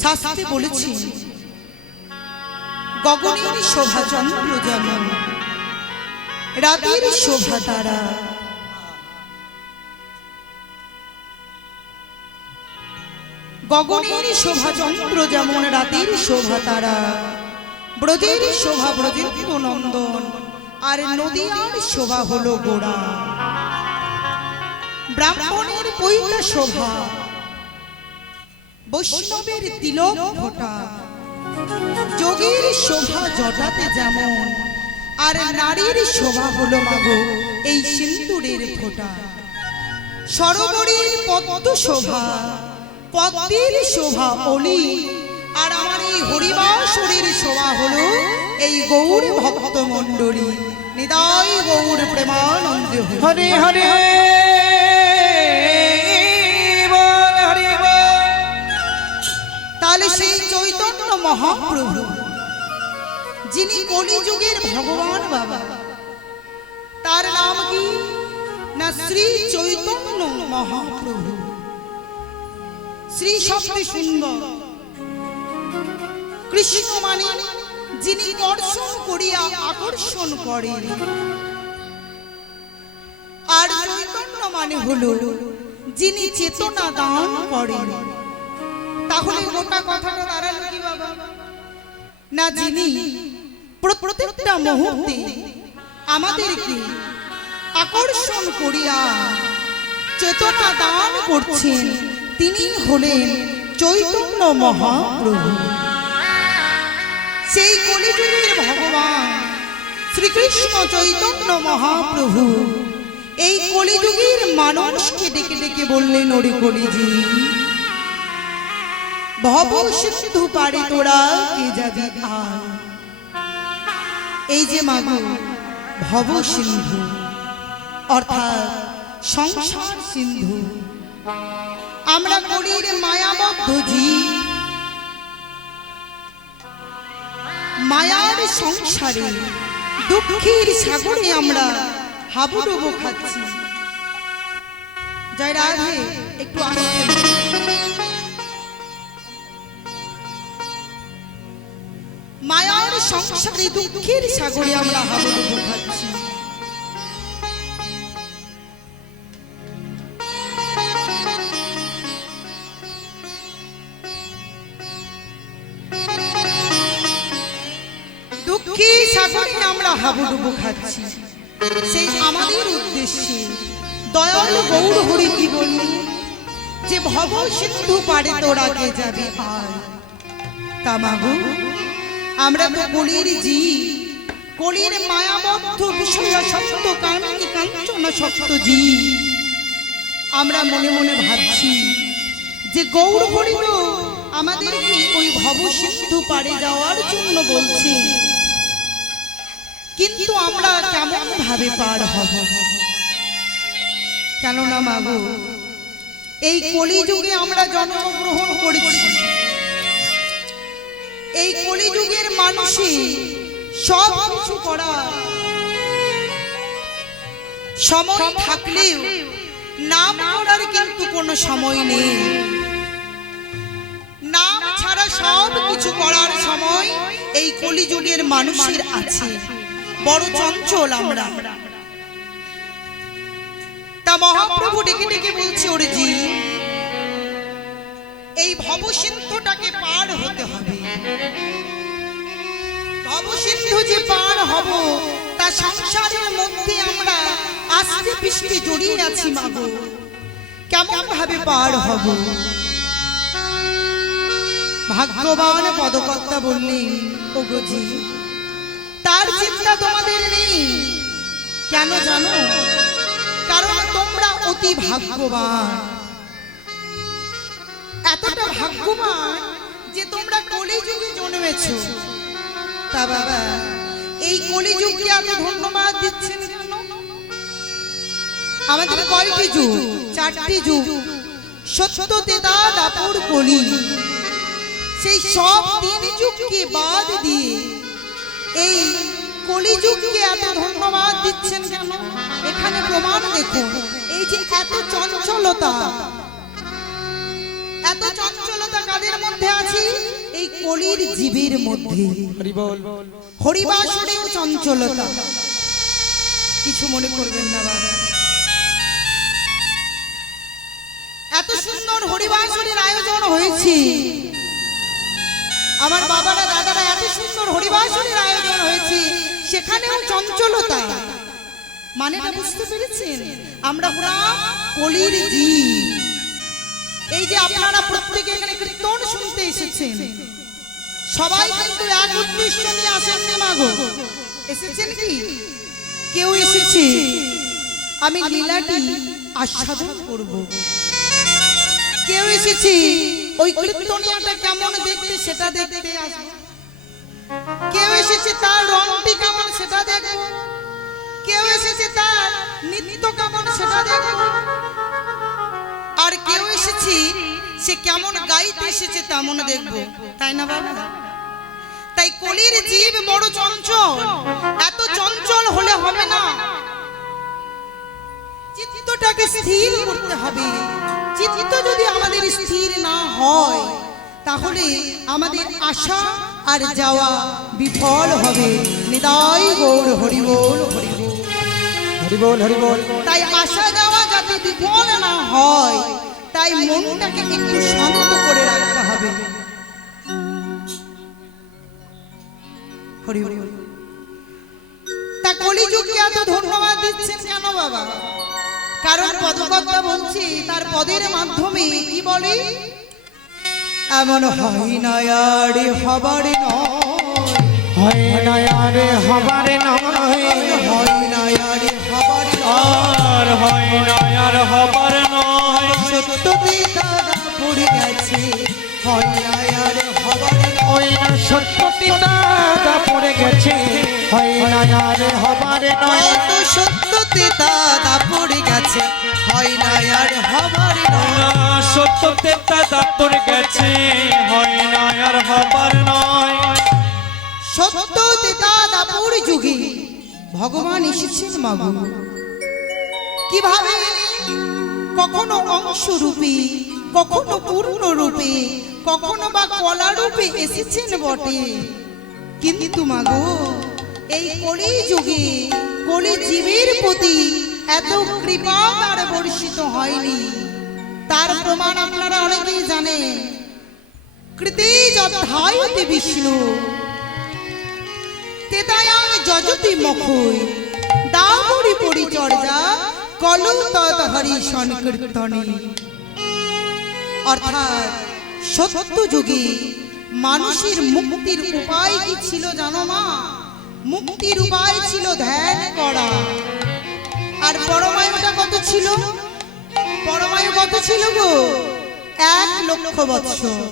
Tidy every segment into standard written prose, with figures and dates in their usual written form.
শাস্ত্রে বলেছি গগনের শোভা চন্দ্র যেমন, রাতের শোভা তারা। গগনের শোভা চন্দ্র যেমন, রাতের শোভা তারা। ব্রজের শোভা ব্রজেন্দ্র নন্দন, আর নদীয়ার শোভা হলো গোড়া। ব্রাহ্মণের পৈতা শোভা, বৈষ্ণবের তিলক ফোঁটা। যোগীর শোভা জটাতে যেমন, আর নারীর শোভা হলো মাগো এই সিন্দুরের ফোঁটা। সরোবরের পদ্ম শোভা, পদ্মের শোভা অলি, আর আমার এই হরিবাসরের শোভা হলো এই গৌর ভক্ত মণ্ডলী। নিতাই গৌর প্রেমানন্দে হরে হরে তাহলে সেই চৈতন্য মহাপ্রভু যিনি কলিযুগের ভগবান বাবা, তার নাম কি না শ্রী চৈতন্য মহাপ্রভু। শ্রী শব্দে সুন্দর, কৃষ্ণ মানে যিনি দর্শন করিয়া আকর্ষণ করেন, আর চৈতন্য মানে হলো যিনি চেতনা দান করেন। তাহলে গোটা কথাটা দাঁড়ালো কি বাবা না, যিনি প্রত্যেকটা মুহূর্তে আমাদেরকে আকর্ষণ করিয়া চেতনা দান করছেন, তিনি হলেন চৈতন্য মহাপ্রভু। সেই কলিযুগের ভগবান শ্রীকৃষ্ণ চৈতন্য মহাপ্রভু এই কলিযুগের মানুষকে ডেকে ডেকে বললেন, ওরে কলিজি ভব সিন্ধু পারে তোরা কে যাবি আয়। এই যে মাগো ভব সিন্ধু অর্থাৎ সংসার সিন্ধু, আমরা কলির মায়াবদ্ধ জীব, মায়ার সংসারে দুঃখের সাগরে আমরা হাবুডুবু খাচ্ছি। জয় রাধে, একটু আসেন। মায়ার সংসারে দুঃখের সাগরে আমরা হাবুডুবু খাচ্ছি। দুঃখের সাগরে আমরা হাবুডুবু খাচ্ছি। সেই আমাদের উদ্দেশ্যে দয়াল গৌর হরি কি বললেন যে ভব সিন্ধু পারে তোরা কে যাবে আয়। তা মাগো আমরা তো কলির জীব, কলির মায়াবদ্ধ বিষয় সত্য কামিনী কাঞ্চন সত্য জীব। আমরা মনে মনে ভাবছি যে গৌর হরি তো আমাদেরকে ওই ভব সিন্ধু পারে যাওয়ার জন্য বলছে, কিন্তু আমরা কেমন ভাবে পার হব? কেননা মাগো এই কলিযুগে আমরা জন্মগ্রহণ করেছি। এই কলিযুগের মানুষে সব কিছু করার সময় থাকলেও নাম করার কিন্তু কোনো সময় নেই। নাম ছাড়া সব কিছু করার সময় এই কলিযুগের মানুষের আছে। বড় চঞ্চল আমরা। তা মহাপ্রভু ডেকে ডেকে বলছে, ওরে জি এই ভবসিন্ধুটাকে পার হতে হবে। ভবসিন্ধু যে পার হব, তা সংসারের মধ্যে আমরা আস্তে পিষ্টে জড়িয়ে আছি মাগো, কেমন ভাবে পার হব? ভাগ্যবান পদকর্তা বললেন, ওগো জি তার চিন্তা তোমাদের নেই। কেন জানো? কারণ তোমরা অতি ভাগ্যবান। এতটা ভাগ্যবান যে তোমরা কলিযুগে জন্মেছো। তা বাবা এই কলিযুগকে এত ধন্যবাদ দিচ্ছেন কেন? আমাদের কয়টি যুগ? 4টি যুগ। সত্য তেতা দাপুর কলি। সেই সব 3 যুগকে বাদ দিয়ে এই কলিযুগকে এত ধন্যবাদ দিচ্ছেন কেন? এখানে প্রমাণ দেখুন। এই যে এত চঞ্চলতা কাদের মধ্যে আছে? কলির জীবের মধ্যে হরিবাসরেও চঞ্চলতা। কিছু মনে করবেন না বাবা, এত সুন্দর হরিবাসরের আয়োজন হয়েছে, আমার বাবারা দাদারা এত সুন্দর হরিবাসরের আয়োজন হয়েছে, সেখানেও চঞ্চলতা। মানেটা বুঝতে পেরেছেন? আমরা হলাম কলির জীব। এই যে আপনারা প্রত্যেকে এখানে কীর্তন শুনতে এসেছেন, সবাই কিন্তু এক উদ্দেশ্য নিয়ে আসেননি মাগো, এসেছেন কি? কেউ এসেছে আমি লীলাটি আস্বাদন করব, কেউ এসেছে ওই কীর্তনিয়াটা কেমন দেখতে সেটা দেখতে আসবে, কেউ এসেছে তার রংটি কেমন সেটা দেখবো, কেউ এসেছে তার নৃত্য কেমন সেটা দেখবো, আর কেউ এসেছে সে কেমন গাইতে এসেছে তেমন দেখবো, তাই না বাবা? তাই কলির জীব বড় চঞ্চল, এত চঞ্চল হলে হবে না, চিত্তটাকে স্থির করতে হবে। চিত্ত যদি আমাদের স্থির না হয় তাহলে আমাদের আশা আর যাওয়া বিফল হবে। নিতাই গৌর হরি বল, হরি বল, হরি বল, হরি বল। তাই আশা যাওয়া যাতে বিফল না হয়, তাই মনটাকে একটু শান্ত করে রাখতে হবে। হরি বল। তা কলিযুগকে এত ধন্যবাদ দিচ্ছেন কেন বাবা? কারণ পদকর্তা বলছি তার পদের মাধ্যমে কি বলে, এমন হয় না আরে হবার নয়, হয় না আরে হবার নয়, হয় না আরে হবার আর হয় না আর হবার নয়, সত্যতে দাদা পড়ে গেছে, হয় না আরে হবার ওই না সত্যটি দাদা পড়ে গেছে, হয় না আর হবার নয়, তো সত্যতে দাদা পড়ে গেছে, হয় না আর হবার নয়, সত্যতে দাদা পড়ে গেছে, হয় না আর হবার নয়। সত্যতে দাদাপুর যুগে ভগবান এসেছেন মাগো, কিভাবে? কখনো অংশ রূপে, কখনো পূর্ণ রূপে, কখনো বা কলা রূপে এসেছেন বটে, কিন্তু মাগো এই কলি যুগে কলি জীবের প্রতি এত কৃপা আর বর্ষিত হয়নি। তার প্রমাণ আপনারা অনেকেই জানেন। কৃতে যথায়তে বিষ্ণু তেতায়াং যজতি মখৈ, দামুরি পরিচর্যা কলু তৎ হরি সংকীর্তনে। অর্থাৎ সত্য যুগে মানুষের মুক্তির উপায় কি ছিল জানো মা? মুক্তির উপায় ছিল ধ্যান করা। আর পরমায়ুটা কত ছিল? পরমায়ু কত ছিল গো? 1,00,000 বৎসর।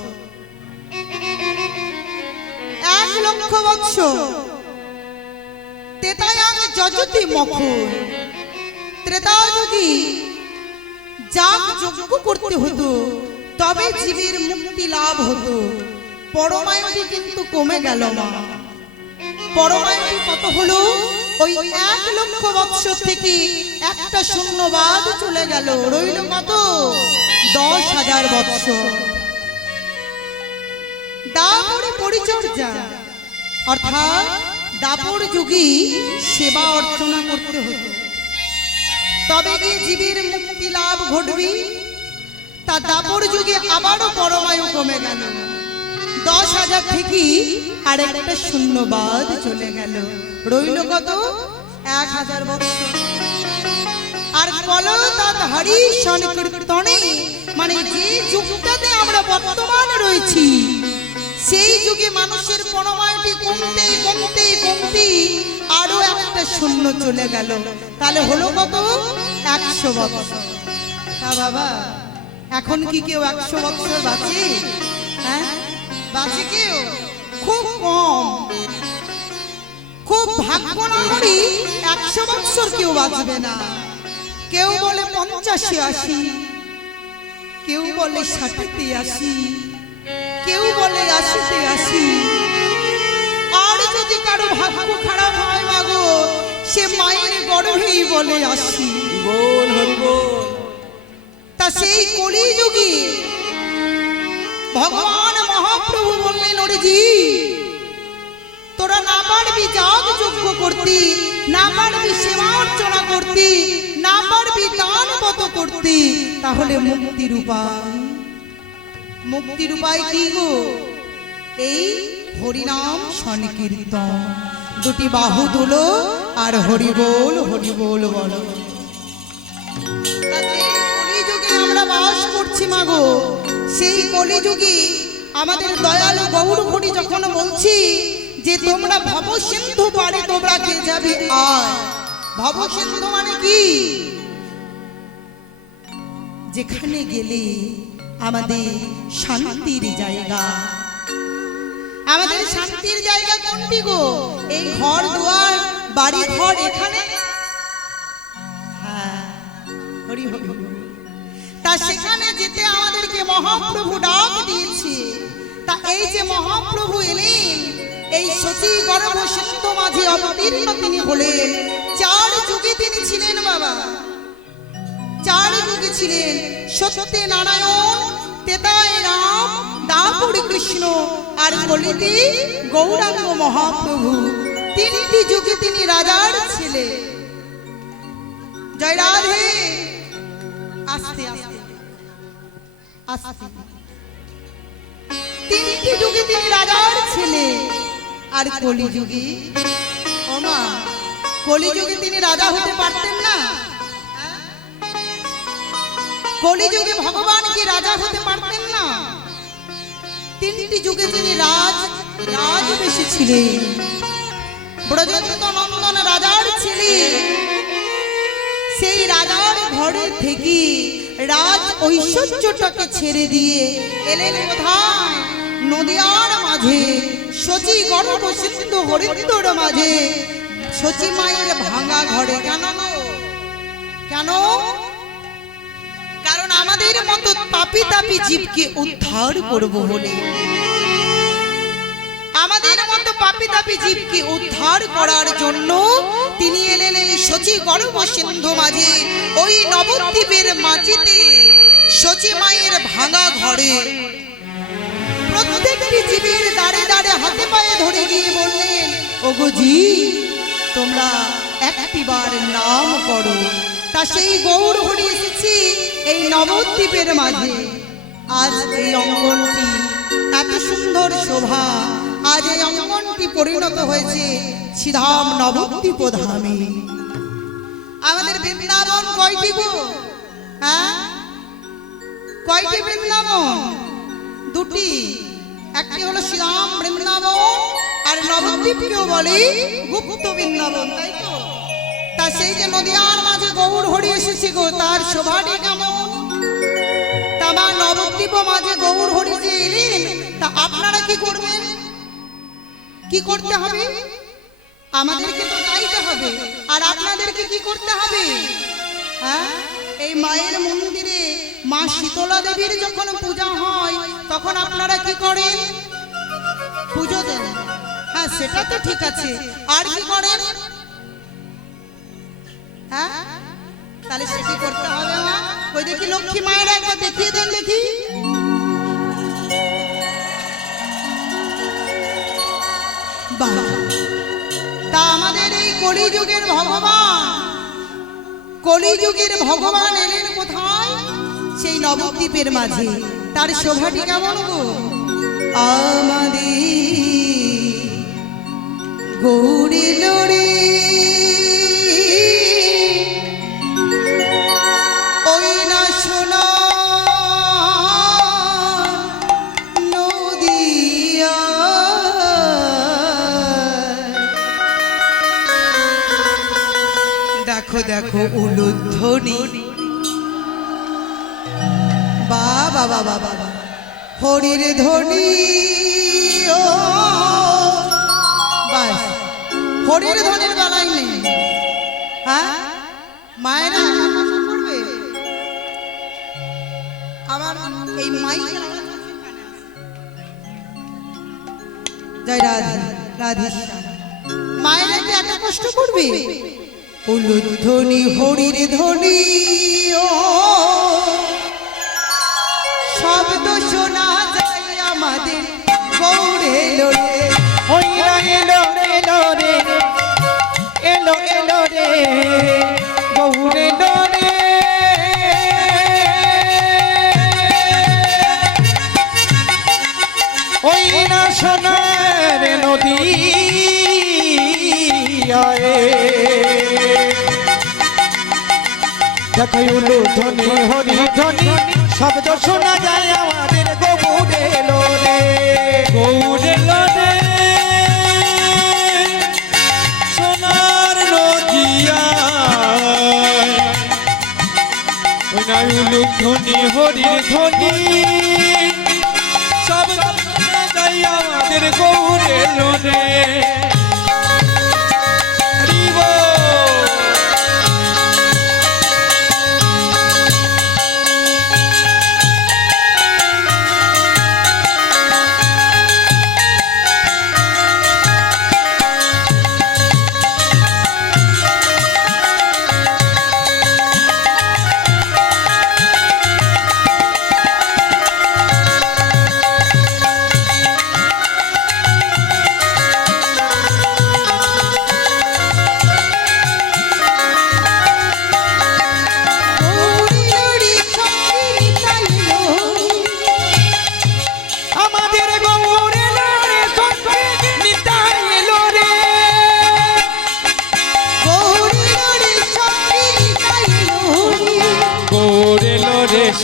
1,00,000 বৎসর। তেতায়াং যজতি মখৈ, ত্রেতা যুগে যাগ যজ্ঞ করতে হতো, তবে জীবের মুক্তি লাভ হতো। পরমায়ুটি কিন্তু কমে গেল মা। পরমায়ুটি কত হলো? ওই 1,00,000 বৎসর থেকে একটা শূন্যবাদ চলে গেল, রইল কত? 10,000 বৎসর। দাপর পরিচর্যা অর্থাৎ দাপর যুগে সেবা অর্চনা করতে হতো, তবে গিয়ে জীবের মুক্তি লাভ ঘটবে। তা দাপর যুগে আবারও পরমায়ু কমে গেল, 10,000 থেকে আর একটা শূন্যবাদ চলে গেল, রইল কত? 1,000 বৎসর। আর কলো তৎ হরি সংকীর্তনে, মানে যে যুগটাতে আমরা বর্তমানে রয়েছি সেই যুগে মানুষের পরমায়ুটি কমতে কমতে কমতে আরো একটা শূন্য চলে গেল, তাহলে হলো কত? 100 বৎসর। তা বাবা এখন কি কেউ 100 বৎসর বাঁচে? হ্যাঁ, বাঁচে কেউ? খুব কম। খুব ভাগ্য না করি 100 বৎসর কেউ বাঁচবে না। কেউ বলে 85-80, কেউ বলে 60-80, কেউ বলে 80-80। আর যদি কারো ভাগ্য খারাপ হয় মাগো, সে মায়ের গর্ভেই বলে 80। বল হরি বল। তা সেই কলিযুগে ভগবান মহাপ্রভু বললেন, তোর জি, তোরা না পারবি যাগ যজ্ঞ করতে, না পারবি সেবা অর্চনা করতে, না পারবি দান কত করতে, তাহলে মুক্তির উপায়, মুক্তির উপায় কি গো? এই হরিনাম সংকীর্তন, দুটি বাহু তুলো আর হরি বল বলো। কলিযুগে আমরা বাস করছি মাগো, সেই কলিযুগে আমাদের দয়ালু গৌর হরি যখন বলছি যে তোমরা ভব সিন্ধু পারে তোমরা কে যাবে আয়। ভব সিন্ধু মানে কি? যেখানে গেলে আমাদের শান্তির জায়গা। আমাদের শান্তির জায়গা কোনটি গো? এই ঘর দুয়ার বাড়ি ঘর এখানে? হ্যাঁ, হরি হরি। তা সেখানে যেতে আমাদেরকে মহাপ্রভু ডাক দিয়েছে। তা এই যে মহাপ্রভু এলেন, এই সচি গর্ভ সিন্ধু মাঝে অবতীর্ণ তিনি হলেন। 4 যুগে তিনি ছিলেন বাবা, 4 যুগে ছিলেন। সত্যে নারায়ণ, তেতায় রাম, দাপুরে কৃষ্ণ আর কলিতে গৌরাঙ্গ মহাপ্রভু। 3টি যুগে তিনি রাজার ছেলে। জয় রাধে। আস্তে আস্তে আস্তে। 3টি যুগে তিনি রাজার ছেলে। আর কলিযুগে, ও মা, কলিযুগে তিনি রাজা হতে পারতেন না? কলিযুগে ভগবান কি রাজা হতে পারতেন না? 3টি যুগে তিনি রাজবেশী ছিলেন। ব্রজেন্দ্র নন্দন রাজার ছেলে। সেই রাজার ঘরে থেকে রাজ ঐশ্বর্যটাকে ছেড়ে দিয়ে এলেন কোথায়? নদিয়ার মাঝে, সচি গর্ভ সিন্ধু হরিদ্বর মাঝে, সচি মায়ের ভাঙা ঘরে। কেন? কেন? কারণ আমাদের মতো পাপী তাপী জীবকে উদ্ধার করব বলে। আমাদের মতো পাপী তাপী জীবকে উদ্ধার করার জন্য তিনি এলেন এই সচি গর্ভ সিন্ধু মাঝে, ওই নবদ্বীপের মাটিতে সচি মায়ের ভাঙা ঘরে। প্রত্যেকটি জীবের দাঁড়ে দাঁড়ে হাতে পায়ে ধরে গিয়ে বললেন, ওগো জি, তোমরা একটিবার নাম করো। তা সেই গৌর হরি এসেছি এই নবদ্বীপের মাঝে। আজ এই অঙ্গনটি এত সুন্দর শোভা, আজ এই অঙ্গনটি পরিণত হয়েছে শ্রীধাম নবদ্বীপ ধামে। আমাদের বৃন্দাবন কয়টি গো? হ্যাঁ, কয়টি বৃন্দাবন? 2টি। একটি হলো শ্রীরাম বৃন্দাবন, আর নবদ্বীপকেও বলে গুপ্ত বৃন্দাবন, তাই তো? তা সেই যে নদিয়ার মাঝে গৌর হরি এসেছে গো, তার শোভাটি কেমন? তা মা নবদ্বীপ মাঝে গৌর হরি যে এলেন, তা আপনারা কি করবেন? কি করতে হবে? আমাদেরকে তো গাইতে হবে। আর আপনাদেরকে কি করতে হবে? হ্যাঁ, এই মায়ের মন্দিরে মা শীতলা দেবীর যখন পূজা হয়, তখন আপনারা কি করেন? পুজো দেন। হ্যাঁ, সেটা তো ঠিক আছে। আর কি করেন? হ্যাঁ, তাহলে সেটি করতে হবে মা। ওই দেখি লক্ষ্মী মায়ের একবার দেখিয়ে দেন দেখি। বাহ, তা আমাদের এই কলিযুগের ভগবান, কলিযুগের ভগবান এলেন কোথায়? সেই নবদ্বীপের মাঝে। তার শোভাটি কেমন গো? আমাদের গৌরী লড়ে ওই না শোনা নদিয়া, দেখো দেখো উলুধ্বনি। বাবা বাবা বাবা, হরির ধ্বনি। ও বাস, হরির ধ্বনির বেলায় নেই। হ্যাঁ, মায়েরা করবে। আবার এই মাইক জয় রাধে রাধে, মায়েরা কি এত কষ্ট করবে? উলুধ্বনি হরির ধ্বনি, ও শব্দ শোনা যায় আমাদের গৌড়ে সোনার নদী দেখো উলু ধ্বনি হরি ধ্বনি শব্দ শোনা যায় আমাদের গৌড়ে লোরে গৌড়ে লোরে সোনার নদিয়ায় ওই না উলুক ধ্বনি হরির ধ্বনি সব শোনা যায় আমাদের গৌড়ে লোরে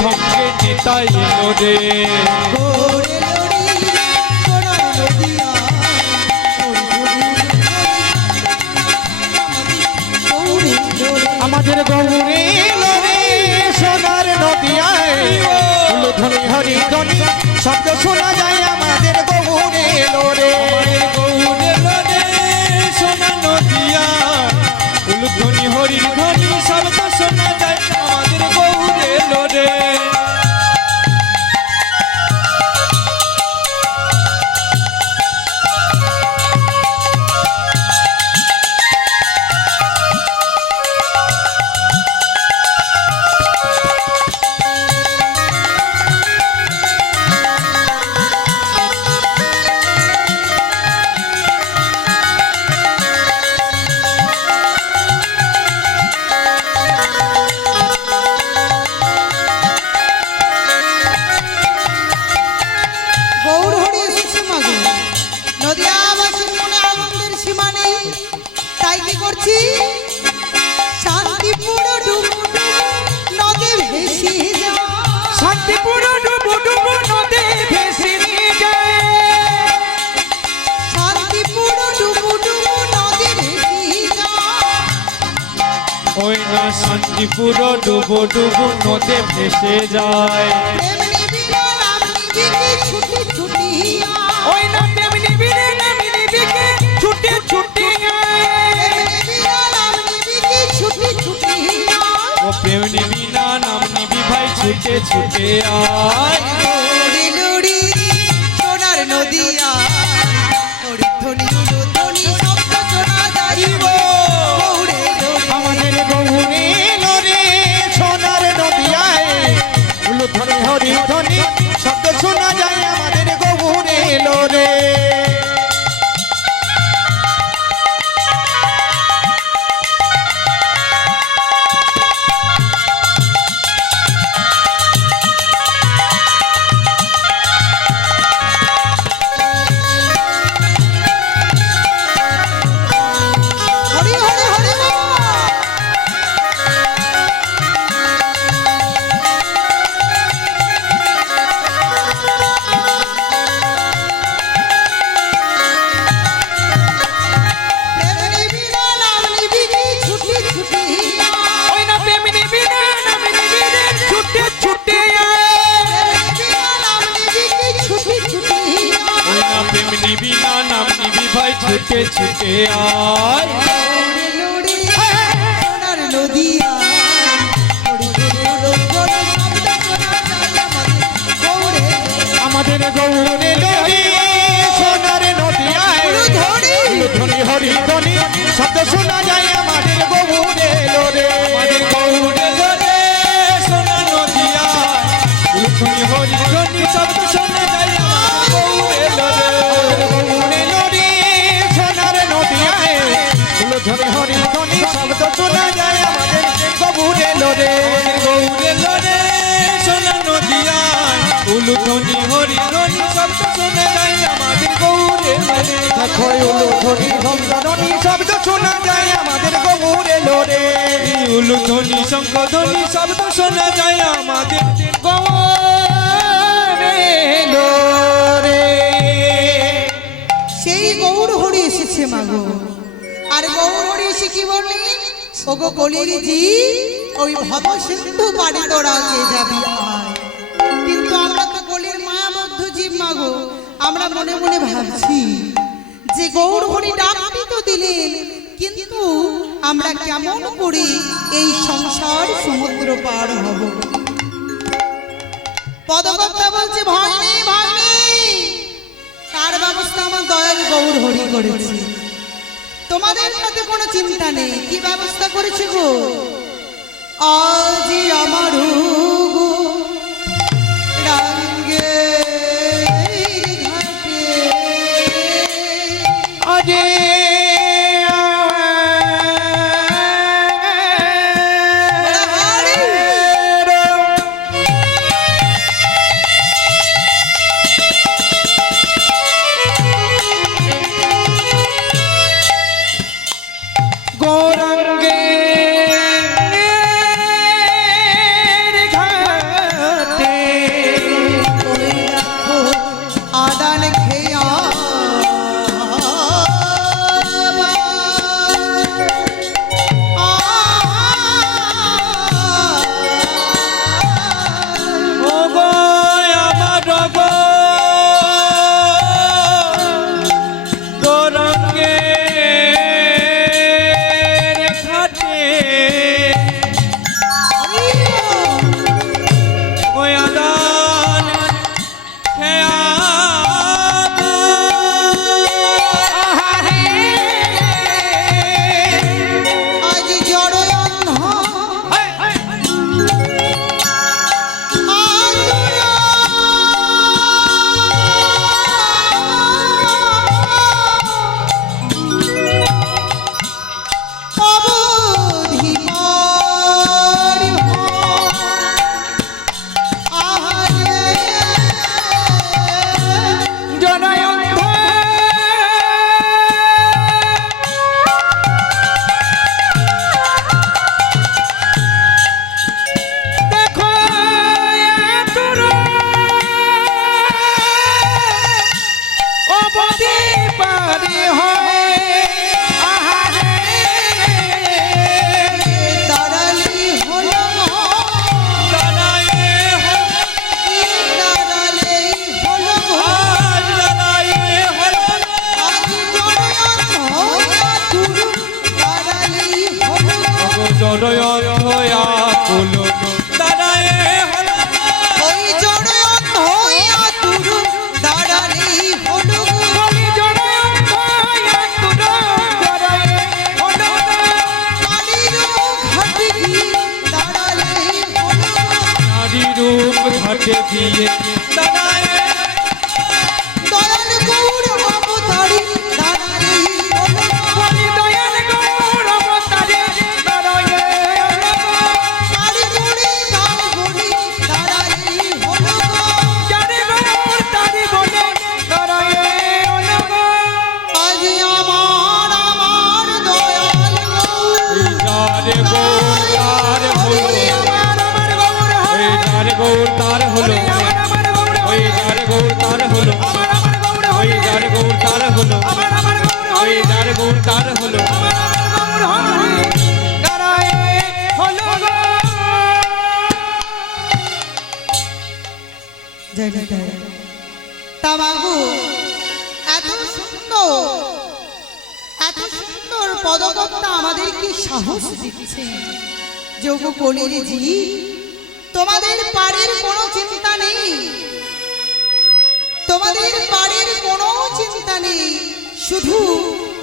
সঙ্গে নিতাই এলো রে আমাদের গৌরে লোরে সোনার নদিয়ায় উলু ধ্বনি হরি ধ্বনি শব্দ শোনা যায় আমাদের গৌরে লোরে গৌড়ে লোরে সোনা নদিয়া উলু ধ্বনি হরির ধ্বনি শব্দ শোনা যায় আমাদের গৌড়ে লোরে নদিয়াবাসীর মনে আনন্দের সীমা নেই, তাই কি করছি শান্তিপুর নদে ভেসে যায়, শান্তিপুর ডুবু ডুবু নদে ভেসে নিয়ে যায়, শান্তিপুর ডুবু ডুবু নদে ভেসে যায়, ওই না শান্তিপুর ডুবো ডুবো নদে ভেসে যায় প্রেম নিবিড় নাম নিবিকে ছুটি ছুটি আয়, ওই না তেমনি বীরে নামি নিবিকে ছুটে ছুটে প্রেম নিবিড় নাম নিবিকে ছুটি ছুটি আয়, ও প্রেম নিবি না নাম নিবি ভাই ছুটে ছুটে আয় লড়ি লড়ি সোনার নদিয়া হরি ধ্বনি উলু ধ্বনি শব্দ শোনা যায় গৌড়ে লড়ি, আমাদের গৌরে লোরে সোনার নদিয়ায় উলু ধ্বনি হরি ধ্বনি শব্দ শোনা যায় আমাদের গৌরে লোরে হরি হরি হরি বল। প্রেম নিবিড় নাম নিবিকে ছুটি ছুটি আয়, ওই না তেমনি বীরে নামি নিবিরে ছুটে ছুটে প্রেম নিবিড় নাম নিবিকে ছুটি ছুটি আয়, ওই না প্রেম নিবি না নাম নিবি ভাই ছুটে ছুটে আয় লড়ি লড়ি সোনার নদিয়া হরি ধ্বনি উলু ধ্বনি শব্দ শোনা যায় আমাদের গৌড়ে, আমাদের গৌরে লোরে সোনার নদিয়ায় উলু ধ্বনি উলু ধ্বনি হরি ধ্বনি শব্দ শোনা যায় আমাদের গৌরে লোরে আমাদের গৌড়ে লোরে সোনা নদিয়া উলু ধ্বনি হরির ধ্বনি শব্দ শোনা যায় আমাদের গৌড়ে লোরে গৌরে লোরে সোনার নদিয়ায় উলু ধ্বনি হরি ধ্বনি শব্দ শোনা যায় আমাদের গৌরে লোরে গৌড়ে লোরে সোনা নদিয়া উলু ধ্বনি হরির ধ্বনি শব্দ শোনা যায় আমাদের গৌরে লোরে দেখো উলুধ্বনি শঙ্খধ্বনি শব্দ শোনা যায় আমাদের গৌরে লোরে উলুধ্বনি শঙ্খধ্বনি শব্দ শোনা যায় আমাদের গৌরে লোরে। সেই গৌর হরি এসেছে মাগো। আর গৌর হরি এসে কি বললি? ওগো কলির জি, ওই ভব সিন্ধু পাড়ে তোরা কে যাবি আয়। কিন্তু আমরা তো কলির মায়াবদ্ধ জীব মাগো, আমরা মনে মনে ভাবছি যে গৌর হরি ডাকটি তো দিলেন, কিন্তু আমরা কেমন করে এই সংসার সমুদ্র পার হব? পদকর্তা বলছে ভয় নেই, ভয় নেই, তার ব্যবস্থা আমার দয়াল গৌর হরি করেছে। তোমাদের সাথে কোনো চিন্তা নেই। কি ব্যবস্থা করেছে গো? আজ আমার গো রাঙ্গের ঘাটে আজে আদান খেয়া ও গো আমার গো গৌরাঙ্গের ঘাটে ওই আদান খেয়া আজ জড় অন্ধ ঘাটে দিয়ে দাঁড়ায় দয়াল গৌর অবতারি দাঁড়ালি দয়াল গৌর অবতারে দাঁড়ায়ে সারি গুণে দাম গুণি দাঁড়ালি হলো যারে গৌর তারে বলে দাঁড়ায়ে আজ আমার দয়াল গৌর যারে গৌর তার হলো ওই যারে গৌর তার হলো ওই যারে গৌর তার হলো ওই যারে গৌর তার হলো ওই যারে গৌর তার হলো তামাগু এত সুন্দর পদকর্তা আমাদের কি সাহস দিচ্ছে যোগ কলির জি তোমাদের পাড়ের কোনো চিন্তা নেই, তোমাদের পাড়ের কোনো চিন্তা নেই, শুধু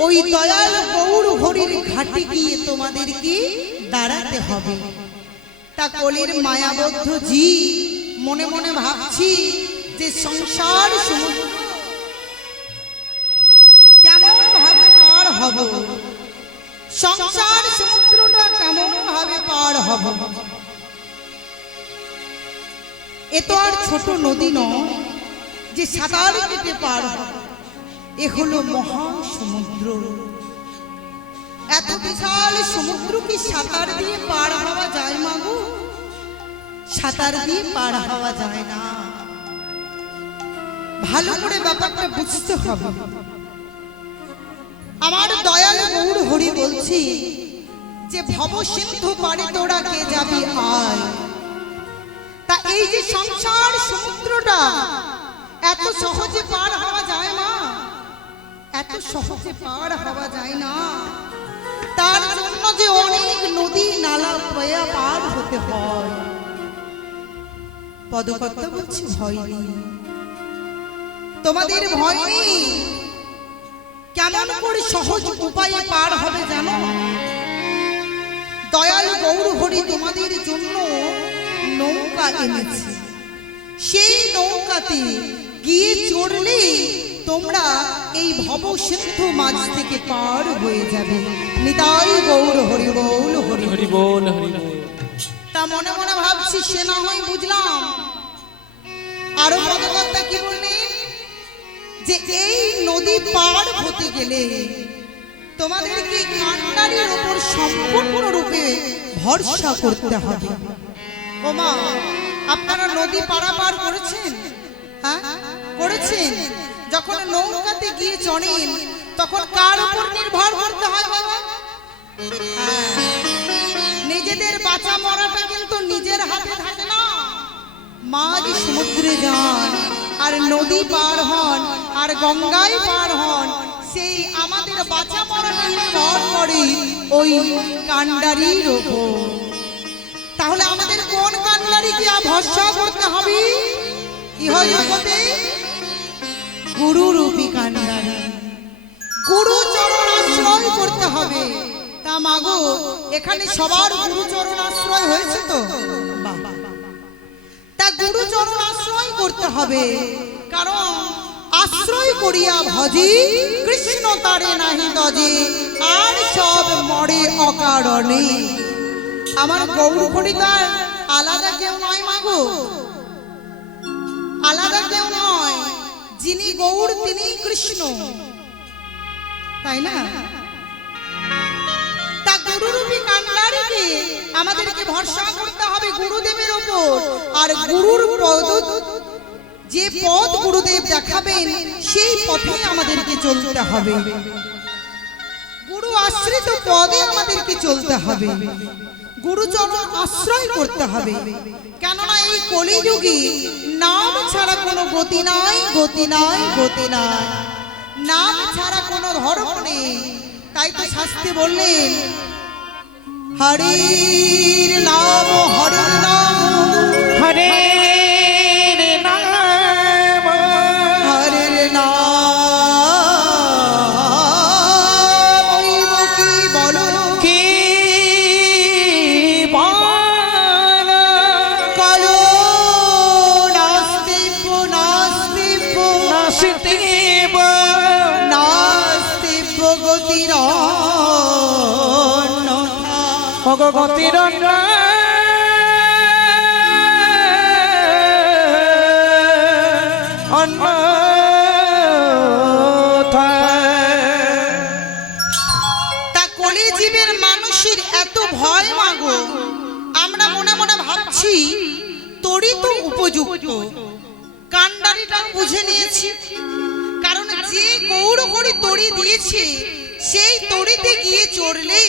ওই দয়াল গৌর হরির ঘাটে গিয়ে তোমাদেরকে দাঁড়াতে হবে। তা কলির মায়াবদ্ধ জি মনে মনে ভাবছি যে সংসার সমুদ্র কেমন ভাবে পার হব, সংসার সমুদ্রটা কেমন ভাবে পার হব। এ তো আর ছোট নদী নয় যে সাঁতার কেটে পার হবে। এ হলো মহা সমুদ্র। এত বিশাল সমুদ্র কি সাঁতার দিয়ে পার হওয়া যায় মাগো? সাঁতার দিয়ে পার হওয়া যায় না। ভালো করে ব্যাপারটা বুঝতে হবে। আমার দয়াল গৌর হরি বলছি যে ভব সিন্ধু পারে তোরা কে যাবি আয়। তা এই যে সংসার সমুদ্রটা এত সহজে পার হওয়া যায় না, এত সহজে পার হওয়া যায় না। তার জন্য যে অনেক নদী নালা প্রয়া পার হতে হয়। পদকর্তা বলছি ভয় নেই, তোমাদের ভয় নেই। কেমন করে সহজ উপায়ে পার হবে জানো? দয়াল গৌর হরি তোমাদের জন্য নৌকা এনেছে। সেই নৌকাতে গিয়ে চড়লে তোমরা এই ভব সিন্ধু মাঝ থেকে পার হয়ে যাবে। নিতাই গৌর হরি বল, হরি হরি বল, হরি বল। তা মনে মনে ভাবছি সে না হয় বুঝলাম। আরো পদকর্তা কি বললেন যে এই নদী পার হতে গেলে তোমাদেরকে কান্ডারির উপর সম্পূর্ণরূপে ভরসা করতে হবে। ও মা, আপনারা নদী পারাপার করেছেন? হ্যাঁ করেছেন। যখন নৌকাতে গিয়ে চড়েন তখন কার উপর নির্ভর করতে হয় বাবা? নিজেদের বাঁচা মরাটা কিন্তু নিজের হাতে থাকে না। মাঝ সমুদ্রে যান আর নদী পার হন আর গঙ্গায় পার হন, সেই আমাদের বাঁচা মরাটা নির্ভর করে ওই কান্ডারির উপর। তাহলে আমাদের কোন কান্ডারিকে ভরসা করতে হবে? ইহজগতে গুরুরূপী কান্ডারি, গুরু চরণ আশ্রয় করতে হবে। তা মাগো, এখানে সবার গুরু চরণ আশ্রয় হয়েছে তো? তা গুরু চরণ আশ্রয় করতে হবে, কারণ আশ্রয় করিয়া ভজি কৃষ্ণ তারে নাহি দজে, আর সব মরে অকারণে। আমার গৌর হরিদার আলাদা কেউ নয় মাগো, আলাদা কেউ নয়। যিনি গৌর তিনি কৃষ্ণ, তাই না? তা গুরুরূপী কান্ডারিকে আমাদেরকে ভরসা করতে হবে গুরুদেবের উপর। আর গুরুর পদ, যে পথ গুরুদেব দেখাবেন সেই পথে আমাদেরকে চলতে হবে। গুরু আশ্রিত পদে আমাদেরকে চলতে হবে, গুরুচরণ আশ্রয় করতে হবে। কেননা এই কলিযুগে নাম ছাড়া কোনো গতি নাই, গতি নাই, গতি নাই। নাম ছাড়া কোনো ধর্ম নেই। তাই তো শাস্ত্রে বললেন হরির নাম, হরির নাম, হরের নাম, হরির নাম। কি বলো কি বল, কালো নাস্তিব, নাস্তিব, নাস্তিব, নাস্তিব গতির ভগবতীর তা কলিজীবের মানুষের এত ভয় মাগো, আমরা মনে মনে ভাবছি তোরই তো উপযুক্ত। কান্ডারিটা বুঝে নিয়েছি, কারণ যে গৌর হরি তরি দিয়েছে সেই তরিতে গিয়ে চড়লে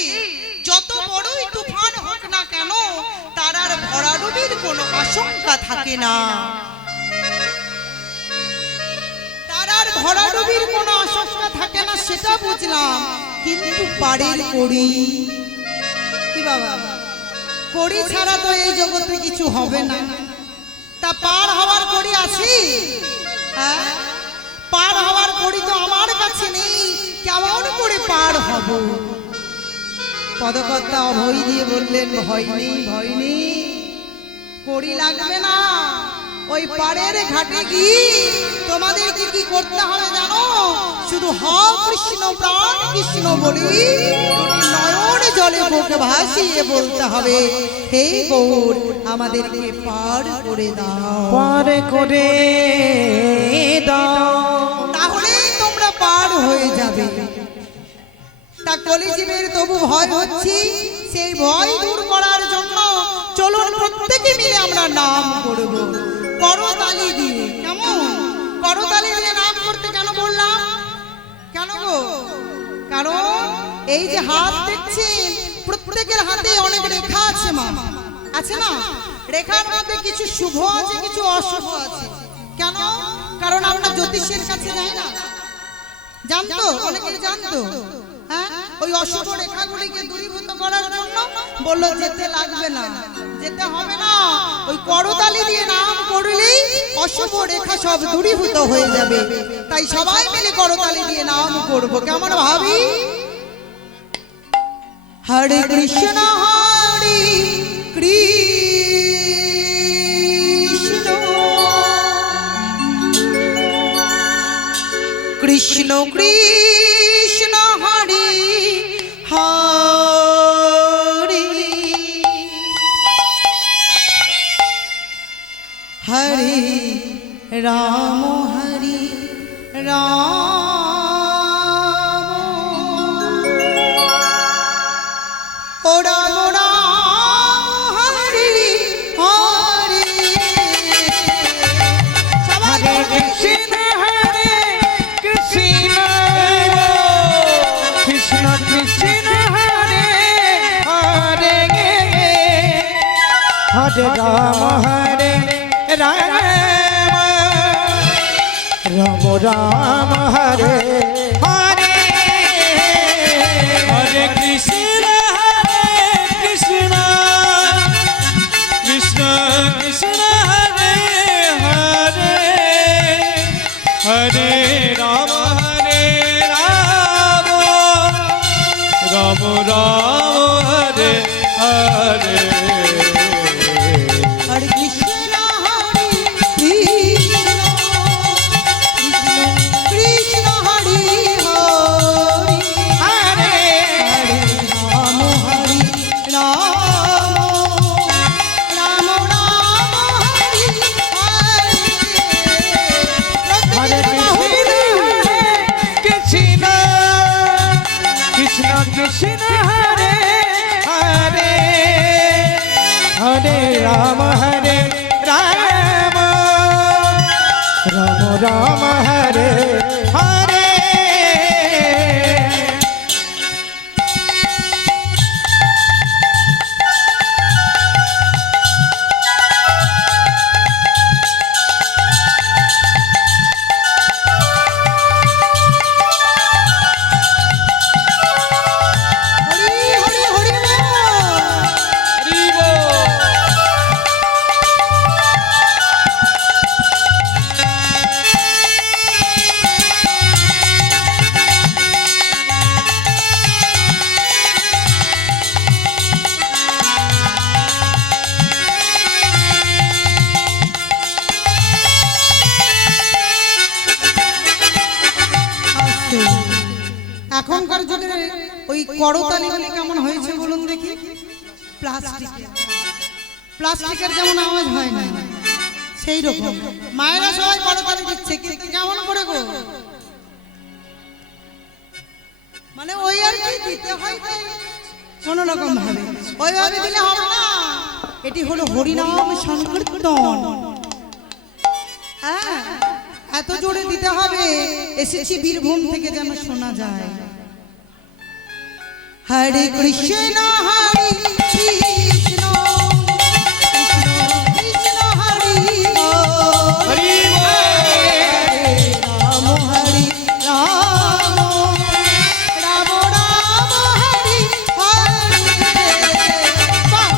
যত বড়ই তুফান হোক না কেন তার আর ভরাডুবির কোনো আশঙ্কা থাকে না। তার আর ভরাডুবির কোনো আশঙ্কা থাকে না, সেটা বুঝলাম। কিন্তু পাড়ের কড়ি, কি বাবা, কড়ি ছাড়া তো এই জগতে কিছু হবে না। তা পার হওয়ার কড়ি আছে? হ্যাঁ, পার হওয়ার কড়ি তো আমার কাছে নেই। কেমন করে পার হব? পদকর্তা অভয় দিয়ে বললেন ভয় নেই, ভয় নেই, কড়ি লাগবে না। ওই পাড়ের ঘাটে গিয়ে তোমাদেরকে কি করতে হবে জানো? শুধু হ কৃষ্ণ, প্রাণ কৃষ্ণ বলি নয়ন জলে বুক ভাসিয়ে বলতে হবে, হে গৌর আমাদেরকে পার করে দাও, পার করে দাও। তাহলে তোমরা পার হয়ে যাবে। তা কলিজীবের তবু ভয় হচ্ছে, সেই ভয় দূর করার জন্য চলুন প্রত্যেকে মিলে আমরা নাম করব করতালি দিয়ে। কেমন? করতালি দিয়ে নাম করতে কেন বললাম? কেন গো? কারণ এই যে হাত দেখছেন, প্রত্যেকের হাতে অনেক রেখা আছে, মা আছে না? রেখার মধ্যে কিছু শুভ আছে, কিছু অশুভ আছে। কেন? কারণ আমরা জ্যোতিষের কাছে যাই না, জানতো? অনেকে জানতো? হ্যাঁ, ওই অশুভ রেখাগুলিকে দূরীভূত করার জন্য বললো যেতে লাগবে না, যেতে হবে না, ওই করতালি দিয়ে নাম করলেই অশুভ রেখা সব দূরীভূত হয়ে যাবে। তাই সবাই মিলে করতালি দিয়ে নাম করব। কেমন ভাবি? হরে কৃষ্ণ হরে কৃষ্ণ, কৃষ্ণ কৃষ্ণ হরে হরে, হরে রাম হরে রাম, ও রাম রাম হরে হরে। সবাই কৃষ্ণ হরে কৃষ্ণ, কৃষ্ণ কৃষ্ণ হরে হরে, হরে রাম হরে রাম, রাম রাম হরে হরে, হরে কৃষ্ণ কৃষ্ণ, কৃষ্ণ কৃষ্ণ হরে হরে, হরে রাম রাম, রাম হরে হরে। হরে কৃষ্ণ হরে কৃষ্ণ, কৃষ্ণ কৃষ্ণ হরে হরে, হরে হরে রাম হরে রাম, রাম রাম হরে হরে। হরে কৃষ্ণ কৃষ্ণ কৃষ্ণ হরে হরে, হরে রাম হরে রাম, রাম রাম হরে হরে। হরি হরি হরি বল। হরি বল। আস্তে। এখনকার যুগের ওই করতালিগুলি কেমন হয়েছে বলুন দেখি? প্লাস্টিকের, প্লাস্টিকের যেমন আওয়াজ হয় না, সেই রকম মায়েরা সবাই করতালি দিচ্ছে। কেমন করে গো? মানে ওই আর কি দিতে হয় কোন রকম ভাবে, ওইভাবে দিলে হবে না। এটি হলো হরিনাম সংকীর্তন। হ্যাঁ, এত জোরে দিতে হবে, এসেছি বীরভূম থেকে যেন শোনা যায়। হরে কৃষ্ণ হরে কৃষ্ণ, কৃষ্ণ কৃষ্ণ হরে হরে, রাম হরে রাম, রাম রাম হরে হরে।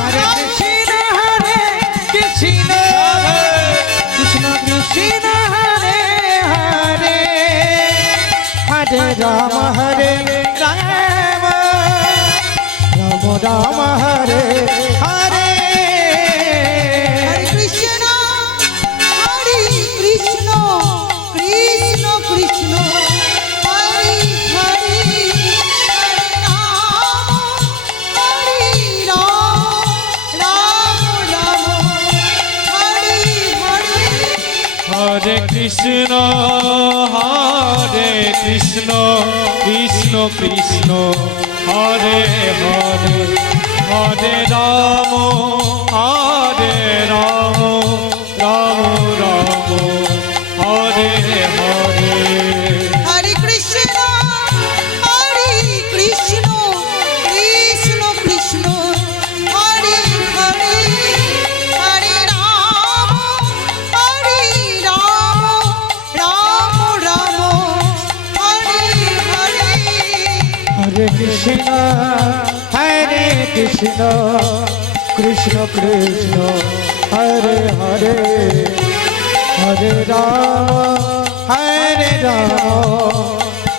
হরে কৃষ্ণ হরে কৃষ্ণ, কৃষ্ণ কৃষ্ণ হরে হরে, হরে রাম হরে রাম, রাম রাম হরে হরে। হরে কৃষ্ণ হরে কৃষ্ণ, কৃষ্ণ কৃষ্ণ হরে হরে, হরে রাম হরে রাম, রাম রাম হরে হরে। হরে কৃষ্ণ হরে কৃষ্ণ, কৃষ্ণ কৃষ্ণ কৃষ্ণ হরে হরে হরে রাম রাম রাম হরে হরে হরে কৃষ্ণ কৃষ্ণ কৃষ্ণ হরে হরে হরে রাম রাম রাম হরে হরে হরে কৃষ্ণ কৃষ্ণ কৃষ্ণ হরে হরে হরে রাম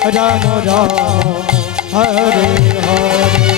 রাম রাম হরে হরে